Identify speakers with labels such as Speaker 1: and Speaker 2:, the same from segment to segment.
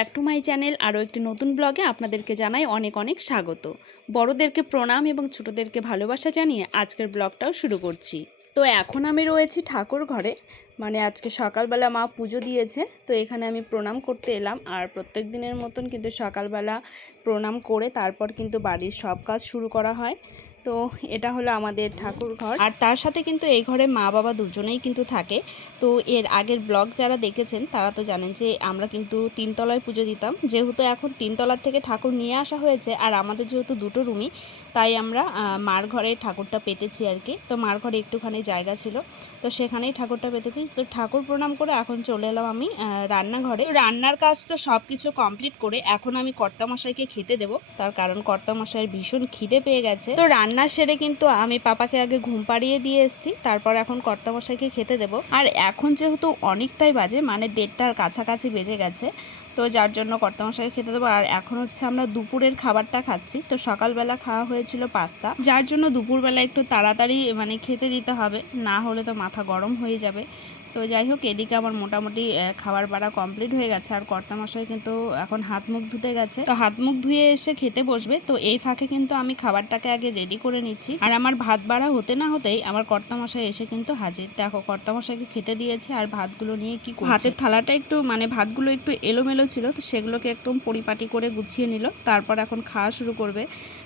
Speaker 1: Back to my channel, আরও একটি নতুন ব্লগে আপনাদেরকে জানাই অনেক অনেক স্বাগত। বড়দেরকে প্রণাম এবং ছোটদেরকে ভালোবাসা জানিয়ে আজকের ব্লগটাও শুরু করছি। তো এখন আমি রয়েছি ঠাকুর ঘরে। মানে আজকে সকালবেলা মা পুজো দিয়েছে, তো এখানে আমি প্রণাম করতে এলাম। আর প্রত্যেক দিনের মতন কিন্তু সকালবেলা প্রণাম করে তারপর কিন্তু বাড়ির সব কাজ শুরু করা হয়। তো এটা হলো আমাদের ঠাকুর ঘর। আর তার সাথে কিন্তু এই ঘরে মা বাবা দুজনেই কিন্তু থাকে। তো এর আগের ব্লগ যারা দেখেছেন, তারা তো জানেন যে আমরা কিন্তু তিনতলায় পুজো দিতাম। যেহেতু এখন তিনতলার থেকে ঠাকুর নিয়ে আসা হয়েছে, আর আমাদের যেহেতু দুটো রুমই, তাই আমরা মার ঘরে ঠাকুরটা পেতেছি আর কি। তো মার ঘরে একটুখানি জায়গা ছিল, তো সেখানেই ঠাকুরটা পেতেছি। তো ঠাকুর প্রণাম করে এখন চলে এলাম আমি রান্নাঘরে। রান্নার কাজ তো সব কিছু কমপ্লিট করে এখন আমি কর্তামশাইকে খেতে দেবো। তার কারণ কর্তামশাইয়ের ভীষণ খিদে পেয়ে গেছে। তো রান্না সেরে কিন্তু আমি পাপাকে আগে ঘুম পাড়িয়ে দিয়ে এসেছি, তারপর এখন কর্তামশাইকে খেতে দেবো। আর এখন যেহেতু অনেকটাই বাজে মানে দেড়টার কাছাকাছি বেজে গেছে তো যার জন্য কর্তামশাইকে খেতে দেবো। আর এখন হচ্ছে আমরা দুপুরের খাবারটা খাচ্ছি। তো সকালবেলা খাওয়া হয়েছিল পাস্তা। যার জন্য দুপুরবেলা একটু তাড়াতাড়ি মানে খেতে দিতে হবে। না হলে তো মাথা গরম হয়ে যাবে। তো যাই হোক, এদিকে আমার মোটামুটি খাবার বাড়া কমপ্লিট হয়ে গেছে। আর কর্তামশাই কিন্তু এখন হাত মুখ ধুতে গেছে। তো হাত মুখ ধুয়ে এসে খেতে বসবে। তো এই ফাঁকে কিন্তু আমি খাবারটাকে আগে রেডি করে নিচ্ছি। আর আমার ভাত বাড়া হতে না হতেই আমার কর্তামশাই এসে কিন্তু হাজির। দেখো, কর্তামশাইকে খেতে দিয়েছে। আর ভাতগুলো নিয়ে কি হাতের থালাটা একটু মানে ভাতগুলো একটু এলোমেলো ছিল তো সেগুলোকে একদম পরিপাটি করে গুছিয়ে নিল। তারপর এখন খাওয়া শুরু করবে।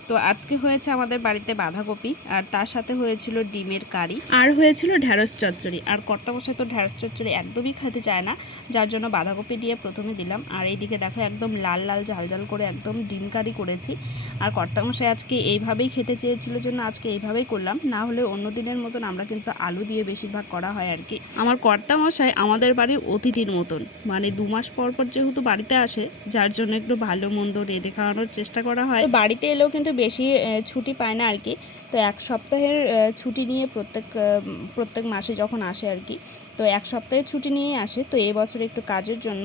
Speaker 1: তো আজকে হয়েছে আমাদের বাড়িতে বাঁধাকপি, আর তার সাথে হয়েছিল ডিমের কারি, আর হয়েছিল ঢ্যাঁড়স চচ্চড়ি। আর কর্তামশাই তো ঢ্যাঁড়স চচ্চড়ি একদমই খেতে চায় না, যার জন্য বাঁধাকপি দিয়ে প্রথমে দিলাম। আর এইদিকে দেখো একদম লাল লাল ঝাল ঝাল করে একদম ডিম কারি করেছি। আর কর্তামশাই আজকে এইভাবেই খেতে চেয়েছিল জন্য আজকে এইভাবেই করলাম। না হলে অন্য দিনের মতন আমরা কিন্তু আলু দিয়ে বেশিরভাগ করা হয় আর কি। আমার কর্তামশাই আমাদের বাড়ির অতিথির মতন। মানে দু মাস পর পর যেহেতু বাড়িতে আসে, যার জন্য একটু ভালো মন্দ রেঁধে খাওয়ানোর চেষ্টা করা হয়। বাড়িতে এলেও কিন্তু বেশি ছুটি পায় না আর কি তো এক সপ্তাহের ছুটি নিয়ে প্রত্যেক প্রত্যেক মাসে যখন আসে আর কি তো এক সপ্তাহের ছুটি নিয়েই আসে। তো এবছর একটু কাজের জন্য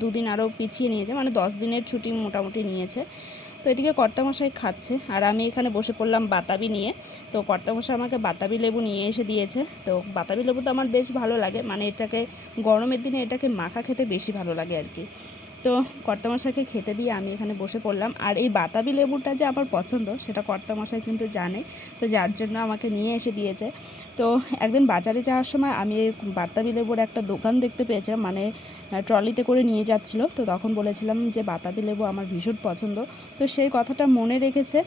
Speaker 1: দুদিন আরও পিছিয়ে নিয়েছে মানে দশ দিনের ছুটি মোটামুটি নিয়েছে। তো এদিকে কর্তামশাই খাচ্ছে। আর আমি এখানে বসে পড়লাম বাতাবি নিয়ে। তো কর্তামশাই আমাকে বাতাবি লেবু নিয়ে এসে দিয়েছে। তো বাতাবি লেবু তো আমার বেশ ভালো লাগে। মানে এটাকে গরমের দিনে এটাকে মাখা খেতে বেশি ভালো লাগে আর কি। তো কর্তামশাইকে খেতে দিয়ে আমি এখানে বসে পড়লাম। আর এই বাতাবি লেবুটা যে আমার পছন্দ, সেটা কর্তামশাই কিন্তু জানে। তো যার জন্য আমাকে নিয়ে এসে দিয়েছে। তো একদিন বাজারে যাওয়ার সময় আমি বাতাবি লেবুর একটা দোকান দেখতে পেয়েছিলাম। মানে ট্রলিতে করে নিয়ে যাচ্ছিল। তো তখন বলেছিলাম যে, বাতাবি লেবু আমার ভীষণ পছন্দ। তো সেই কথাটা মনে রেখেছে।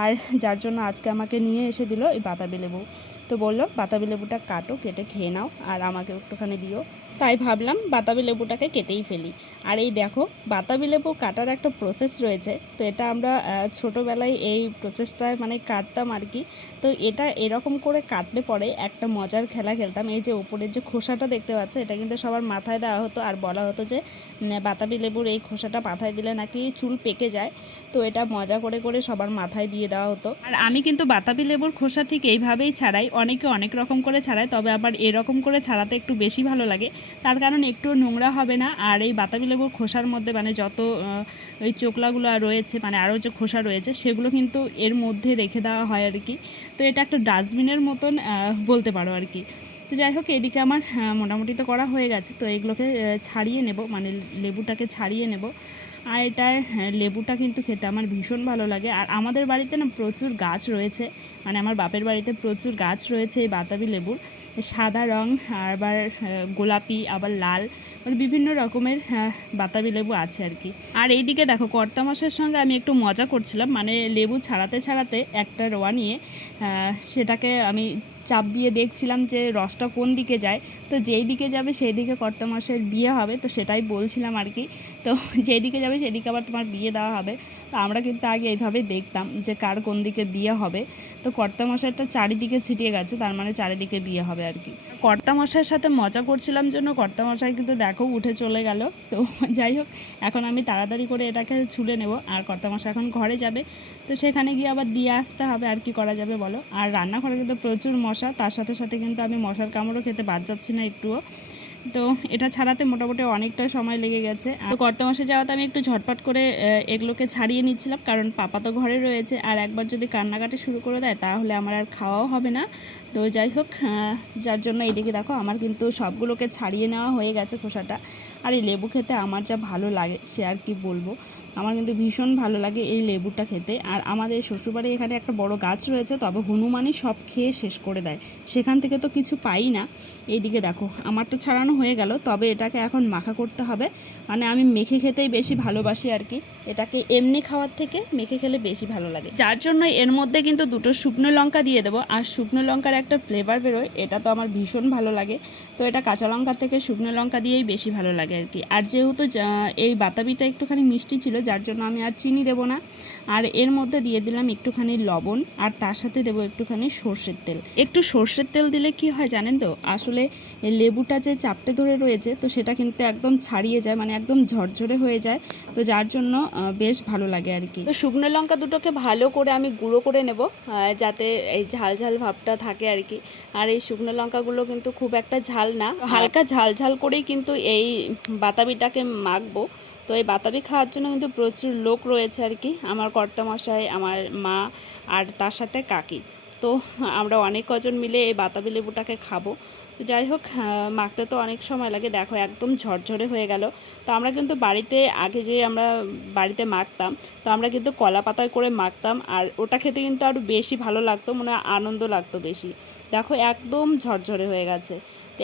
Speaker 1: আর যার জন্য আজকে আমাকে নিয়ে এসে দিল এই বাতাবি লেবু। তো বলল, বাতাবি লেবুটা কাটো, কেটে খেয়ে নাও। আর আমাকে একটুখানি দিও। তাই ভাবলাম বাতাবি লেবুটাকে কেটেই ফেলি। আর এই দেখো, বাতাবি লেবু কাটার একটা প্রসেস রয়েছে। তো এটা আমরা ছোটোবেলায় এই প্রসেসটা মানে কাটতাম আর কি। তো এটা এরকম করে কাটলে পরে একটা মজার খেলা খেলতাম। এই যে ওপরের যে খোসাটা দেখতে পাচ্ছে, এটা কিন্তু সবার মাথায় দেওয়া হতো। আর বলা হতো যে বাতাবি লেবুর এই খোসাটা মাথায় দিলে নাকি চুল পেকে যায়। তো এটা মজা করে করে সবার মাথায় দিয়ে দেওয়া হতো। আর আমি কিন্তু বাতাবি লেবুর খোসা ঠিক এইভাবেই ছাড়াই, অনেকে অনেক রকম করে ছাড়ায়, তবে আবার এরকম করে ছাড়াতে একটু বেশি ভালো লাগে। তার কারণ একটু নোংরা হবে না। আর এই বাতাবি লেবুর খোসার মধ্যে মানে যত ওই চোকলাগুলো রয়েছে মানে আরও যে খোসা রয়েছে সেগুলো কিন্তু এর মধ্যে রেখে দেওয়া হয় আর কি। তো এটা একটা ডাস্টবিনের মতন বলতে পারো আর কি। তো যাই হোক এদিকে আমার মোটামুটি তো করা হয়ে গেছে। তো এগুলোকে ছাড়িয়ে নেব মানে লেবুটাকে ছাড়িয়ে নেব। আর এটার হ্যাঁ, লেবুটা কিন্তু খেতে আমার ভীষণ ভালো লাগে। আর আমাদের বাড়িতে না প্রচুর গাছ রয়েছে। মানে আমার বাপের বাড়িতে প্রচুর গাছ রয়েছে এই বাতাবি লেবুর। সাদা রং, আবার গোলাপি, আবার লাল মানে বিভিন্ন রকমের বাতাবি লেবু আছে আর কি। আর এইদিকে দেখো কর্তামশার সঙ্গে আমি একটু মজা করছিলাম মানে লেবু ছাড়াতে ছাড়াতে একটা রোয়া নিয়ে সেটাকে আমি চাপ দিয়ে দেখছিলাম যে রসটা কোন দিকে যায়। তো যেই দিকে যাবে সেই দিকে কর্তমাসের বিয়ে হবে, তো সেটাই বলছিলাম আর কি। তো যেই দিকে যাবে সেদিকে আবার তোমার বিয়ে দেওয়া হবে। তো আমরা কিন্তু আগে এইভাবেই দেখতাম যে কার কোন দিকে বিয়ে হবে। তো কর্তামশাইটা চারিদিকে ছিটিয়ে গেছে, তার মানে চারিদিকে বিয়ে হবে আর কি। কর্তামশাইয়ের সাথে মজা করছিলাম জন্য, কর্তামশাই কিন্তু দেখো উঠে চলে গেল। তো যাই হোক, এখন আমি তাড়াতাড়ি করে এটাকে ছুলে নেব। আর কর্তামশাই এখন ঘরে যাবে। তো সেখানে গিয়ে আবার দিয়ে আসতে হবে, আর কি করা যাবে বলো। আর রান্নাঘরে কিন্তু প্রচুর মশা, তার সাথে সাথে কিন্তু আমি মশার কামড়ও খেতে বাদ যাচ্ছি না একটুও। তো এটা ছাড়াতে মোটামুটি অনেকটা সময় লেগে গেছে। তো কর্তমাসে যাওয়াতে আমি একটু ঝটপট করে এগুলোকে ছাড়িয়ে নিচ্ছিলাম, কারণ পাপা তো ঘরে রয়েছে। আর একবার যদি কান্নাকাটি শুরু করে দেয়, তাহলে আমার আর খাওয়াও হবে না। তো যাই হোক যার জন্য এদিকে দেখো, আমার কিন্তু সবগুলোকে ছাড়িয়ে নেওয়া হয়ে গেছে খোসাটা। আর এই লেবু খেতে আমার যা ভালো লাগে, সে আর কি বলব। আমার কিন্তু ভীষণ ভালো লাগে এই লেবুটা খেতে। আর আমাদের শ্বশুরবাড়ি এখানে একটা বড় গাছ রয়েছে, তবে হনুমানই সব খেয়ে শেষ করে দেয়। সেখান থেকে তো কিছু পাই না। এইদিকে দেখো আমার তো ছাড়ানো হয়ে গেল, তবে এটাকে এখন মাখা করতে হবে। মানে আমি মেখে খেতেই বেশি ভালোবাসি আর কি। এটাকে এমনি খাওয়ার থেকে মেখে খেলে বেশি ভালো লাগে। যার জন্য এর মধ্যে কিন্তু দুটো শুকনো লঙ্কা দিয়ে দেবো। আর শুকনো লঙ্কার একটা ফ্লেভার বেরোয়, এটা তো আমার ভীষণ ভালো লাগে। তো এটা কাঁচা লঙ্কা থেকে শুকনো লঙ্কা দিয়েই বেশি ভালো লাগে আর কি। আর যেহেতু এই বাতাবিটা একটুখানি মিষ্টি ছিল, যার জন্য আমি আর চিনি দেবো না। আর এর মধ্যে দিয়ে দিলাম একটুখানি লবণ, আর তার সাথে দেবো একটুখানি সর্ষের তেল। একটু সর্ষের তেল দিলে কি হয় জানেন তো? আসলে লেবুটা যে চাপটে ধরে রয়েছে, তো সেটা কিন্তু একদম ছাড়িয়ে যায় মানে একদম ঝরঝরে হয়ে যায়। তো যার জন্য বেশ ভালো লাগে আর কি। তো শুকনো লঙ্কা দুটোকে ভালো করে আমি গুঁড়ো করে নেব যাতে এই ঝাল ঝাল ভাবটা থাকে আর কি। আর এই শুকনো লঙ্কাগুলো কিন্তু খুব একটা ঝাল না, হালকা ঝাল ঝাল করেই কিন্তু এই বাতাবিটাকে মাখবো। তো এই বাতাবি খাওয়ার জন্য কিন্তু প্রচুর লোক রয়েছে আর কি, আমার কর্তামশাই, আমার মা আর তার সাথে কাকি। তো আমরা অনেক কজন মিলে এই বাতাবি লেবুটাকে খাব। তো যাই হোক মাখতে তো অনেক সময় লাগে। দেখো, একদম ঝরঝরে হয়ে গেল। তো আমরা কিন্তু বাড়িতে, আগে যে আমরা বাড়িতে মাখতাম, তো আমরা কিন্তু কলা পাতায় করে মাখতাম। আর ওটা খেতে কিন্তু আরও বেশি ভালো লাগতো মানে আনন্দ লাগতো বেশি। দেখো, একদম ঝরঝরে হয়ে গেছে।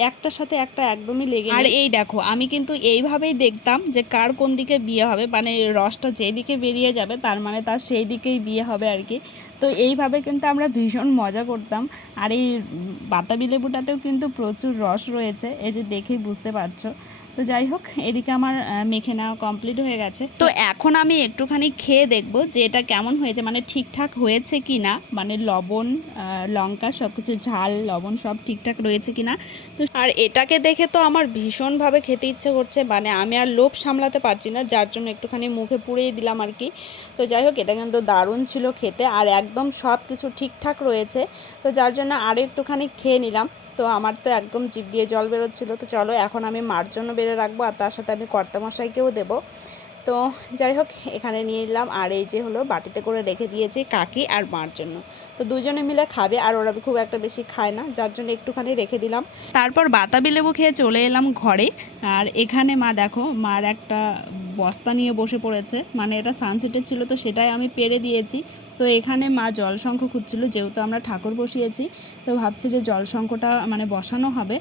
Speaker 1: একটার সাথে একটা একদমই লেগে আর এই দেখো আমি কিন্তু এইভাবেই দেখতাম যে কার কোন দিকে বিয়ে হবে মানে রসটা যেদিকে বেরিয়ে যাবে তার মানে তার সেই দিকেই বিয়ে হবে আর কি। তো এইভাবে কিন্তু আমরা ভীষণ মজা করতাম। আর এই বাতাবি লেবুটাতেও কিন্তু প্রচুর রস রয়েছে এই যে দেখেই বুঝতে পারছ। তো যাই হোক এদিকে আমার মেখে নেওয়া কমপ্লিট হয়ে গেছে। তো এখন আমি একটুখানি খেয়ে দেখব যে এটা কেমন হয়েছে মানে ঠিকঠাক হয়েছে কি না মানে লবণ লঙ্কা সব কিছু ঝাল লবণ সব ঠিকঠাক রয়েছে কি না তো আর এটাকে দেখে তো আমার ভীষণভাবে খেতে ইচ্ছে করছে মানে আমি আর লোভ সামলাতে পারছি না যার জন্য একটুখানি মুখে পুড়িয়ে দিলাম আর কি। তো যাই হোক এটা কিন্তু দারুণ ছিল খেতে আর একদম সব কিছু ঠিকঠাক রয়েছে। তো যার জন্য আরও একটুখানি খেয়ে নিলাম। তো আমার তো একদম জিভ দিয়ে জল বেরোচ্ছিলো। তো চলো এখন আমি মার জন্য বেড়ে রাখব আর তার সাথে আমি কর্তামশাইকেও দেবো। তো যাই হোক, এখানে নিয়ে নিলাম আর এই যে হলো বাটিতে করে রেখে দিয়েছি কাকি আর মার জন্য। তো দুজনে মিলে খাবে আর ওরা খুব একটা বেশি খায় না, যার জন্য একটুখানি রেখে দিলাম। তারপর বাতাবি লেবু খেয়ে চলে এলাম ঘরে। আর এখানে মা দেখো, মার একটা বস্তা নিয়ে বসে পড়েছে। মানে এটা সানসেটের ছিল তো সেটাই আমি পেরে দিয়েছি। তো এখানে মা জলশঙ্খ খুঁজছিল যেহেতু আমরা ঠাকুর বসিয়েছি তো ভাবছি যে জলশঙ্খটা মানে বসানো হবে।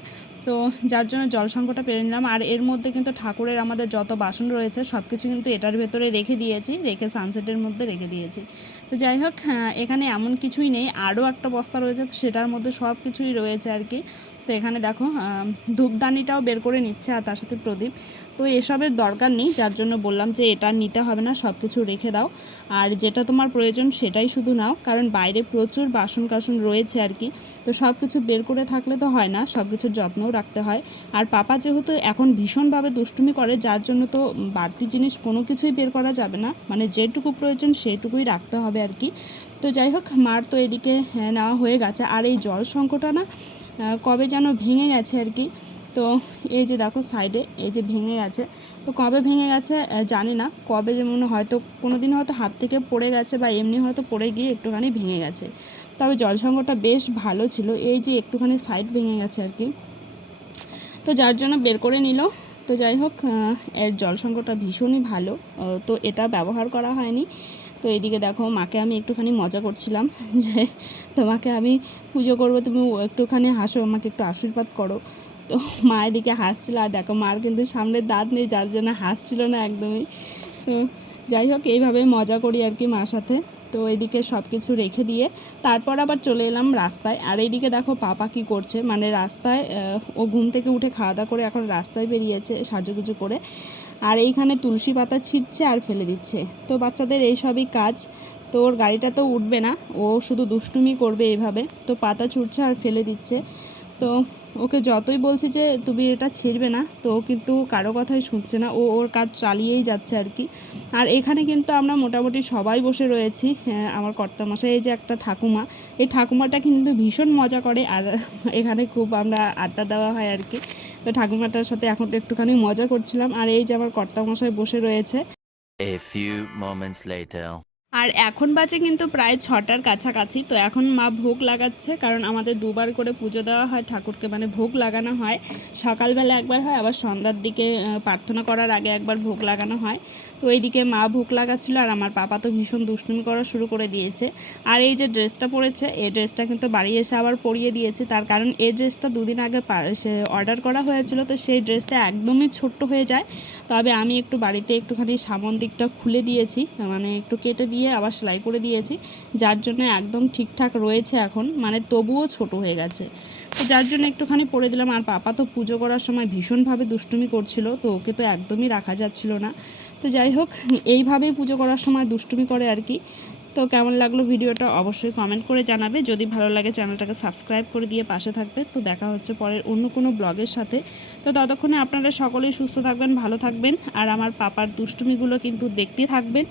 Speaker 1: তো যার জন্য জলশঙ্খটা পেরে নিলাম। আর এর মধ্যে কিন্তু ঠাকুরের আমাদের যত বাসন রয়েছে সব কিছু কিন্তু এটার ভেতরে রেখে দিয়েছি রেখে সানসেটের মধ্যে রেখে দিয়েছি। তো যাই হোক আহ, এখানে এমন কিছুই নেই। আরও একটা বস্তা রয়েছে সেটার মধ্যে সব কিছুই রয়েছে আর কি। তো এখানে দেখো ধূপদানিটাও বের করে নিচ্ছে আর তার সাথে প্রদীপ। তো এসবের দরকার নেই যার জন্য বললাম যে এটা নিতে হবে না সব কিছু রেখে দাও। আর যেটা তোমার প্রয়োজন সেটাই শুধু নাও কারণ বাইরে প্রচুর বাসন কাসন রয়েছে আর কি। তো সব কিছু বের করে থাকলে তো হয় না সব কিছুর যত্নও রাখতে হয়। আর পাপা যেহেতু এখন ভীষণভাবে দুষ্টুমি করে যার জন্য তো বাড়তি জিনিস কোনো কিছুই বের করা যাবে না। মানে যেটুকু প্রয়োজন সেটুকুই রাখতে হবে আর কি। তো যাই হোক মার তো এদিকে হ্যাঁ, নেওয়া হয়ে গেছে। আর এই জল সংকটটা না কবে যেন ভেঙে গেছে আর কি। তো এই যে দেখো সাইডে এই যে ভেঙে গেছে। তো কবে ভেঙে গেছে জানি না। কবে যেমন হয়তো কোনো দিন হয়তো হাত থেকে পড়ে গেছে বা এমনি হয়তো পড়ে গিয়ে একটুখানি ভেঙে গেছে। তবে জলসংকটটা বেশ ভালো ছিল। এই যে একটুখানি সাইড ভেঙে গেছে আর কি। তো যার জন্য বের করে নিল। তো যাই হোক এর জল সংকটটা ভীষণই ভালো। তো এটা ব্যবহার করা হয়নি। তো এদিকে দেখো, মাকে আমি একটুখানি মজা করছিলাম যে তোমাকে আমি পুজো করব, তুমি একটুখানি হাসো, আমাকে একটু আশীর্বাদ করো। তো মা এদিকে হাসছিল, আর দেখো মার কিন্তু সামনে দাঁত নেই, যার জন্য হাসছিল না একদমই। তো যাই হোক, এইভাবে মজা করি আর কি মার সাথে। তো এদিকে সব কিছু রেখে দিয়ে তারপর আবার চলে এলাম রাস্তায়। আর এইদিকে দেখো পাপা কি করছে মানে রাস্তায় ও ঘুম থেকে উঠে খাওয়া দাওয়া করে এখন রাস্তায় বেরিয়েছে সাজুগুজু করে। আর এইখানে তুলসী পাতা ছিটছে আর ফেলে দিচ্ছে। তো বাচ্চাদের এইসবই কাজ। তো ওর গাড়িটা তো উঠবে না। ও শুধু দুষ্টুমি করবে এইভাবে। তো পাতা ছুটছে আর ফেলে দিচ্ছে। তো ওকে যতই বলছি যে তুমি এটা ছিঁড়বে না তো কিন্তু কারও কথাই শুনছে না। ও ওর কাজ চালিয়েই যাচ্ছে আর কি। আর এখানে কিন্তু আমরা মোটামুটি সবাই বসে রয়েছি হ্যাঁ, আমার কর্তামশাই এই যে একটা ঠাকুমা। এই ঠাকুমাটা কিন্তু ভীষণ মজা করে আর এখানে খুব আমরা আড্ডা দেওয়া হয় আর কি। তো ঠাকুমাটার সাথে এখন একটুখানি মজা করছিলাম। আর এই যে আমার কর্তামশাই বসে রয়েছে।
Speaker 2: A few moments later.
Speaker 1: আর এখন বাজে কিন্তু প্রায় ছটার কাছাকাছি, তো এখন মা ভোগ লাগাচ্ছে, কারণ আমাদের দুবার করে পুজো দেওয়া হয়, ঠাকুরকে মানে ভোগ লাগানো হয়। সকালবেলা একবার হয়, আবার সন্ধ্যার দিকে প্রার্থনা করার আগে একবার ভোগ লাগানো হয়। তো এইদিকে মা ভোগ লাগাচ্ছিল, আর আমার পাপা তো ভীষণ দুষ্টুমি করা শুরু করে দিয়েছে। আর এই যে ড্রেসটা পরেছে, এই ড্রেসটা কিন্তু বাড়ি এসে আবার পরিয়ে দিয়েছে। তার কারণ এই ড্রেসটা দুদিন আগে সে অর্ডার করা হয়েছিল, তো সেই ড্রেসটা একদমই ছোট্ট হয়ে যায়। তবে আমি একটু বাড়িতে একটুখানি সামন দিকটা খুলে দিয়েছি মানে একটু কেটে দিয়ে আবার সেলাই করে দিয়েছি, যার জন্য একদম ঠিকঠাক রয়েছে এখন মানে তবুও ছোট হয়ে গেছে। তো যার জন্য একটুখানি পরে দিলাম, আর পাপা তো পুজো করার সময় ভীষণভাবে দুষ্টুমি করছিল, তো ওকে তো একদমই রাখা যাচ্ছিল না। তো যাই হোক, এইভাবেই পুজো করার সময় দুষ্টুমি করে আর কি। তো কেমন লাগল ভিডিওটা অবশ্যই কমেন্ট করে জানাবে। যদি ভালো লাগে চ্যানেলটাকে সাবস্ক্রাইব করে দিয়ে পাশে থাকবে। তো দেখা হচ্ছে পরের অন্য কোনো ব্লগের সাথে। তো ততক্ষণে আপনারা সকলেই সুস্থ থাকবেন, ভালো থাকবেন। আর আমার পাপার দুষ্টুমিগুলো কিন্তু দেখতে থাকবেন।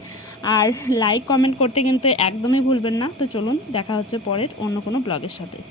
Speaker 1: আর লাইক কমেন্ট করতে কিন্তু একদমই ভুলবেন না। তো চলুন দেখা হচ্ছে পরের অন্য কোনো ব্লগের সাথে।